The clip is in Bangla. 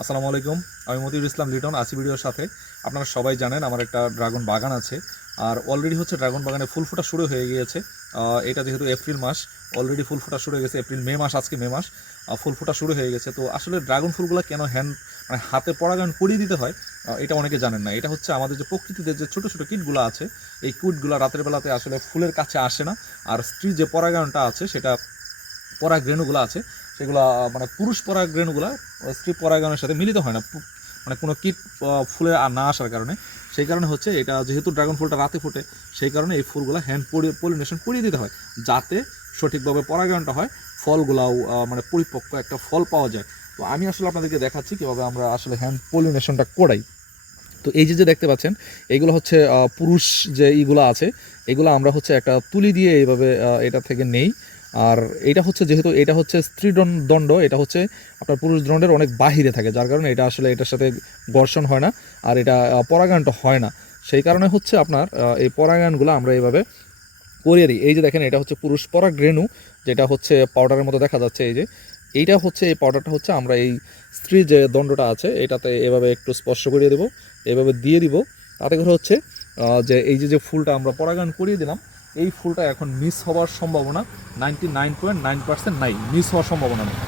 আসসালামু আলাইকুম। আমি মতিউর ইসলাম লিটন আছি ভিডিওর সাথে। আপনারা সবাই জানেন আমার একটা ড্রাগন বাগান আছে, আর অলরেডি হচ্ছে ড্রাগন বাগানে ফুল ফোটা শুরু হয়ে গিয়েছে। এটা যেহেতু এপ্রিল মাস, অলরেডি ফুল ফোটা শুরু হয়ে গেছে। এপ্রিল মে মাস, আজকে মে মাস, ফুল ফোটা শুরু হয়ে গেছে। তো আসলে ড্রাগন ফুলগুলো কেন মানে হাতে পরাগায়ন করিয়ে দিতে হয়, এটা অনেকে জানেন না। এটা হচ্ছে আমাদের যে প্রকৃতিতে যে ছোটো ছোটো কীটগুলো আছে, এই কীটগুলো রাতের বেলাতে আসলে ফুলের কাছে আসে না, আর স্ত্রী যে পরাগায়নটা আছে সেটা পরাগরেণুগুলো আছে সেগুলো মানে পুরুষ পরাগরেণুগুলো স্ত্রী পরাগায়নের সাথে মিলিত হয় না, মানে কোনো কীট ফুলে না আসার কারণে। সেই কারণে হচ্ছে এটা, যেহেতু ড্রাগন ফুলটা রাতে ফোটে, সেই কারণে এই ফুলগুলো হ্যান্ড পলিনেশন করিয়ে দিতে হয়, যাতে সঠিকভাবে পরাগায়নটা হয়, ফলগুলাও মানে পরিপক্ক একটা ফল পাওয়া যায়। তো আমি আসলে আপনাদেরকে দেখাচ্ছি কীভাবে আমরা আসলে হ্যান্ড পলিনেশনটা করাই। তো এই যে দেখতে পাচ্ছেন, এগুলো হচ্ছে পুরুষ যে ইগুলো আছে, এগুলো আমরা হচ্ছে একটা তুলি দিয়ে এইভাবে এটা থেকে নেই। আর এটা হচ্ছে, যেহেতু এটা হচ্ছে স্ত্রী দণ্ড, এটা হচ্ছে আপনার পুরুষ দণ্ডের অনেক বাহিরে থাকে, যার কারণে এটা আসলে এটার সাথে ঘর্ষণ হয় না, আর এটা পরাগায়নটা হয় না। সেই কারণে হচ্ছে আপনার এই পরাগায়নগুলো আমরা এইভাবে করিয়ে দিই। এই যে দেখেন, এটা হচ্ছে পুরুষ পরাগরেণু, যেটা হচ্ছে পাউডারের মতো দেখা যাচ্ছে। এই যে এইটা হচ্ছে, এই পাউডারটা হচ্ছে আমরা এই স্ত্রী যে দণ্ডটা আছে এটাতে এভাবে একটু স্পর্শ করিয়ে দেবো, এভাবে দিয়ে দিব। তাতে করে হচ্ছে যে এই যে ফুলটা আমরা পরাগায়ন করিয়ে দিলাম, এই ফুলটা এখন মিস হওয়ার সম্ভাবনা 99.9% নাই, মিস হওয়ার সম্ভাবনা নেই।